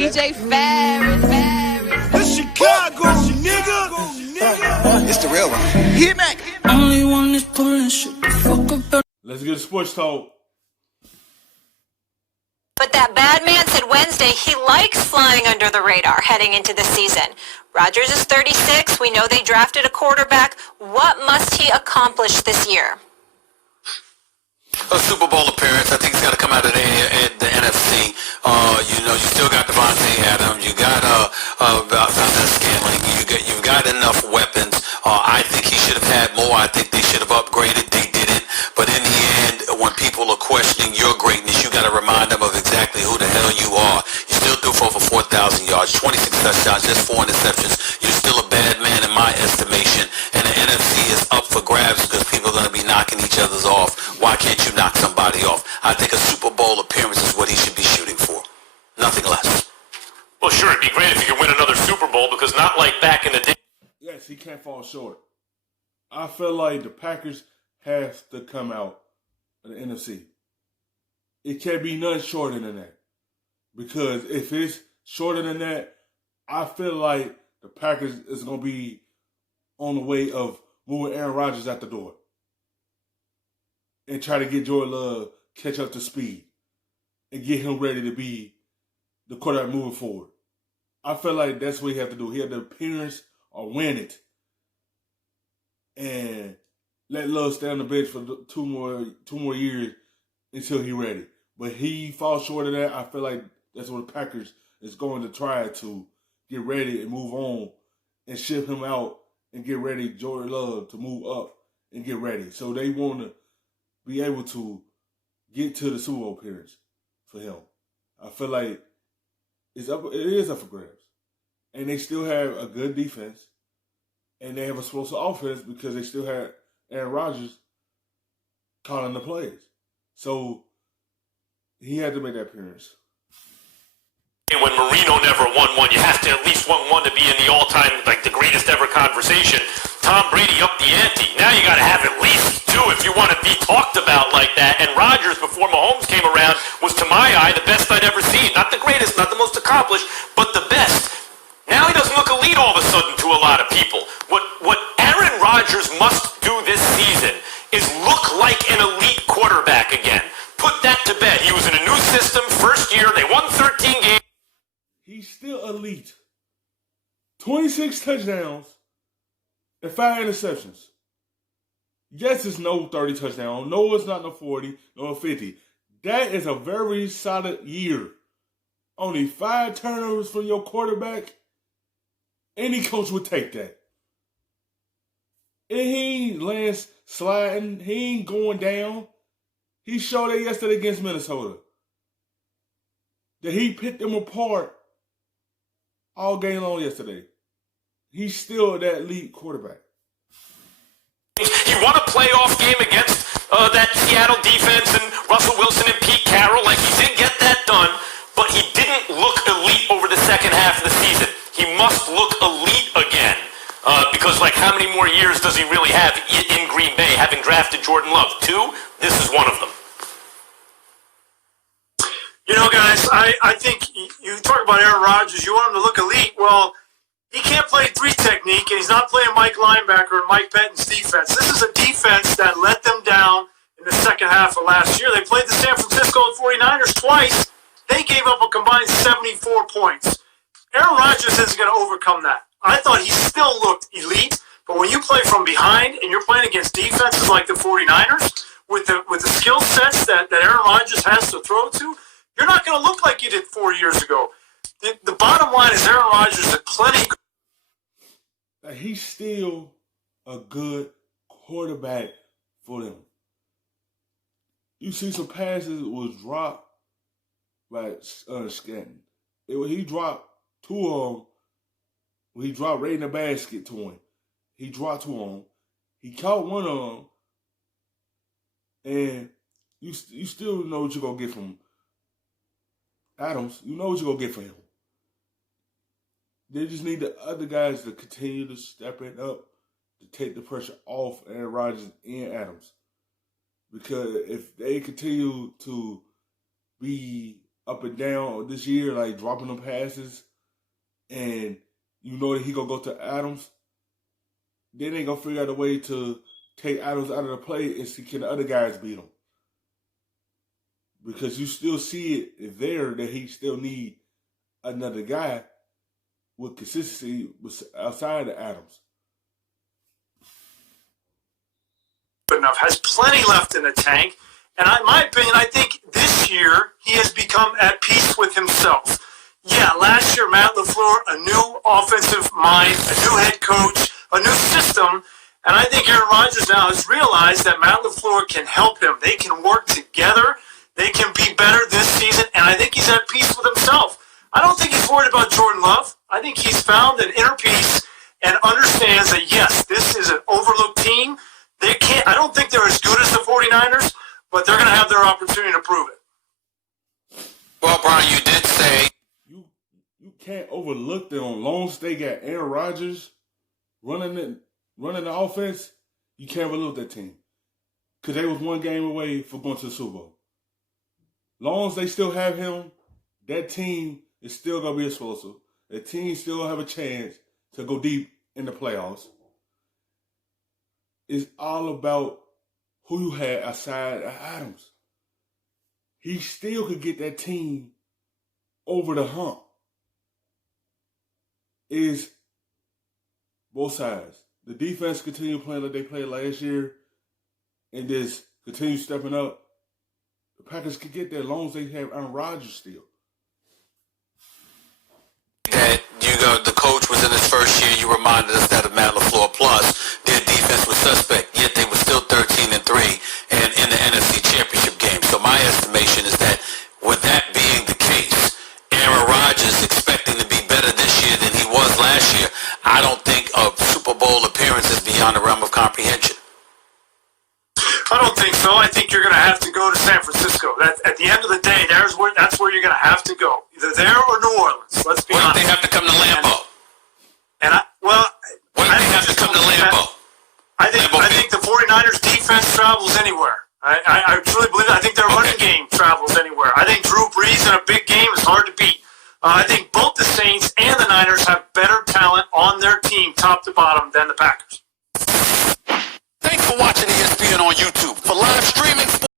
DJ Ferris. The Chicago, nigga. It's the real one. Hit me. Only one is pulling shit the fuck up. Let's get a sports talk. But that bad man said Wednesday he likes flying under the radar heading into the season. Rodgers is 36. We know they drafted a quarterback. What must he accomplish this year? A Super Bowl appearance. I think he's got to come out of the NFC. You still got Devontae Adams. You got Scanling. You've got enough weapons. I think he should have had more. I think they should have upgraded. They didn't. But in the end, when people are questioning your greatness, you got to remind them of exactly who the hell you are. You still threw for over 4,000 yards, 26 touchdowns, just 4 interceptions. You're still a bad man in my estimation. And the NFC is up for grabs because people are going to be knocking each other's off. Why can't you knock somebody off? I think a Super Bowl appearance is what he should be shooting for. Nothing less. Well, sure, it'd be great if he could win another Super Bowl because not like back in the day. Yes, he can't fall short. I feel like the Packers have to come out of the NFC. It can't be nothing shorter than that. Because if it's shorter than that, I feel like the Packers is going to be on the way of moving Aaron Rodgers out the door and try to get Jordan Love catch up to speed and get him ready to be the quarterback moving forward. I feel like that's what he have to do. He have the appearance or win it and let Love stay on the bench for two more years until he's ready. But he falls short of that. I feel like that's what the Packers is going to try to get ready and move on and ship him out and get ready, Jordan Love, to move up and get ready. So they want to be able to get to the Super Bowl appearance for him. I feel like it is up for grabs. And they still have a good defense. And they have a explosive offense because they still have Aaron Rodgers calling the plays. So he had to make that appearance. When Marino never won one, you have to at least want one to be in the all-time, like the greatest ever conversation. Tom Brady upped the ante. Now you got to have at least 2 if you want to be talked about like that. And Rodgers, before Mahomes came around, was to my eye the best I'd ever seen. Not the greatest, not the most accomplished, but the best. Now he doesn't look elite all of a sudden to a lot of people. What Aaron Rodgers must do this season is look like an elite quarterback again. Put that to bed. He was in a new system, first year, they won 13 games. He's still elite. 26 touchdowns and 5 interceptions. Yes, it's no 30 touchdowns. No, it's not no 40, no 50. That is a very solid year. Only 5 turnovers from your quarterback. Any coach would take that. And he ain't land sliding. He ain't going down. He showed that yesterday against Minnesota. That he picked them apart all game long yesterday. He's still that elite quarterback. He won a playoff game against that Seattle defense and Russell Wilson and Pete Carroll. Like, he did get that done, but he didn't look elite over the second half of the season. He must look elite again. Because, like, how many more years does he really have in Green Bay, having drafted Jordan Love? 2? This is one of them. You know, guys, I think you talk about Aaron Rodgers, you want him to look elite. Well, he can't play 3 technique, and he's not playing Mike linebacker or Mike Pettine's defense. This is a defense that let them down in the second half of last year. They played the San Francisco 49ers twice. They gave up a combined 74 points. Aaron Rodgers isn't going to overcome that. I thought he still looked elite, but when you play from behind and you're playing against defenses like the 49ers, with the skill sets that Aaron Rodgers has to throw to, you're not going to look like you did 4 years ago. The bottom line is Aaron Rodgers is plenty good. He's still a good quarterback for them. You see some passes was dropped by Scatton. He dropped 2 of them. He dropped right in the basket to him. He dropped 2 of them. He caught 1 of them. And you still know what you're going to get from Adams. You know what you're going to get from him. They just need the other guys to continue to step it up to take the pressure off Aaron Rodgers and Adams. Because if they continue to be up and down this year, like dropping them passes, and you know that he gonna go to Adams, then they gonna figure out a way to take Adams out of the play and see can the other guys beat him. Because you still see it there that he still need another guy with consistency outside of Adams. Good enough. Has plenty left in the tank. And in my opinion, I think this year he has become at peace with himself. Yeah, last year, Matt LaFleur, a new offensive mind, a new head coach, a new system. And I think Aaron Rodgers now has realized that Matt LaFleur can help him. They can work together. They can be better this season. And I think he's at peace with himself. I don't think he's worried about Jordan Love. I think he's found an inner peace and understands that, yes, this is an overlooked team. They can't. I don't think they're as good as the 49ers, but they're going to have their opportunity to prove it. Well, Brian, you did say you can't overlook them. As long as they got Aaron Rodgers running the offense, you can't overlook that team. Because they was one game away from going to the Super Bowl. As long as they still have him, that team is still going to be explosive. The team still have a chance to go deep in the playoffs. It's all about who you had outside of Adams. He still could get that team over the hump. Is both sides. The defense continue playing like they played last year and just continue stepping up. The Packers could get there as long as they have Aaron Rodgers still. that the coach was in his first year. You reminded us that of Matt LaFleur. Plus, their defense was suspect, yet they were still 13-3 and in the NFC Championship game. So my estimation is that with that being the case, Aaron Rodgers expecting to be better this year than he was last year, I don't think a Super Bowl appearance is beyond the realm of comprehension. I don't think so. I think you're going to have to go to San Francisco. At the end of the day, that's where you're going to have to go. Either there or New Orleans. Let's be honest. What if they have to come to Lambeau? What if they have to come to Lambeau? I think the 49ers defense travels anywhere. I truly believe that. I think their running game travels anywhere. I think Drew Brees in a big game is hard to beat. I think both the Saints and the Niners have better talent on their team, top to bottom, than the Packers. Thanks for watching ESPN on YouTube.